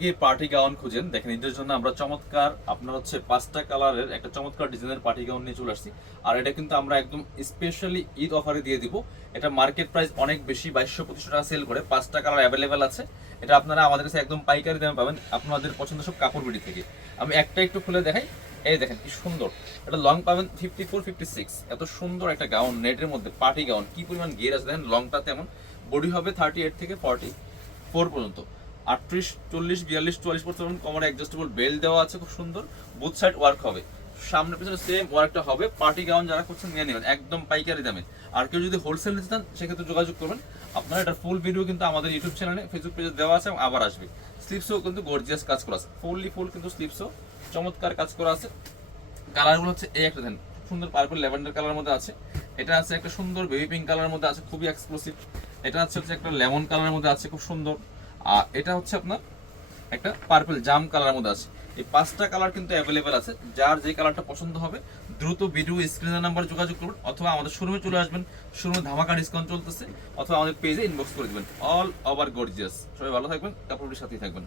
কি party gown খুঁজেন, দেখেন ঈদের জন্য আমরা চমৎকার আপনার হচ্ছে 5টা কালারের একটা চমৎকার ডিজাইনের পার্টি গাউন নিয়ে চলে আসছি। আর এটা কিন্তু আমরা একদম স্পেশালি ঈদ অফারে দিয়ে দিব। এটা মার্কেট প্রাইস অনেক বেশি, 2200-2500 টাকা সেল করে। 5টা কালার অ্যাভেলেবেল আছে। এটা আপনারা আমাদের কাছে একদম পাইকারি দামে পাবেন, আপনাদের পছন্দ সব কাপড় বিডি থেকে। আমি একটা একটু খুলে দেখাই। এই দেখেন কি সুন্দর, এটা লং পাবেন 54-56। এত সুন্দর একটা গাউন, নেটের মধ্যে পার্টি গাউন, কি পরিমাণ ঘের আছে দেখেন। লংটা তেমন, বডি হবে 38 থেকে 44 পর্যন্ত। 38, 40, 42, 44 পর্যন্ত কোমরে অ্যাডজাস্টেবল বেল্ট দেওয়া আছে, খুব সুন্দর। বুথ সাইড ওয়ার্ক হবে, সামনে পিছনে সেম ওয়ার্কটা হবে। পার্টি গাউন যারা করছেন নিয়ে নেবেন একদম পাইকারি দামে। আর কেউ যদি হোলসেল নিতে চান সেক্ষেত্রে যোগাযোগ করবেন। আপনার এটার ফুল ভিডিও কিন্তু আমাদের ইউটিউব চ্যানেলে, ফেসবুক পেজে দেওয়া আছে এবং আবার আসবে। স্লিপসও কিন্তু গর্জিয়াস কাজ করা আছে, ফুল কিন্তু স্লিপসও চমৎকার কাজ করা আছে। কালারগুলো হচ্ছে এই একটা দেন, সুন্দর পার্পল ল্যাভেন্ডার কালার মধ্যে আছে। এটা আছে একটা সুন্দর বেবি পিঙ্ক কালারের মধ্যে আছে, খুবই এক্সক্লুসিভ। এটা হচ্ছে একটা লেমন কালারের মধ্যে আছে, খুব সুন্দর। আর এটা হচ্ছে আপনার একটা পার্পল জাম কালারের মধ্যে আছে। এই 5টা কালার কিন্তু অ্যাভেলেবেল আছে। যার যে কালারটা পছন্দ হবে দ্রুত ভিডিও স্ক্রিনের নাম্বার যোগাযোগ করবেন, অথবা আমাদের শোরুমে চলে আসবেন। শোরুমে ধামাকা ডিসকাউন্ট চলতেছে, অথবা আমাদের পেজে ইনবক্স করে দিবেন। All over gorgeous. সবাই ভালো থাকবেন, কাপড়টির সাথেই থাকবেন।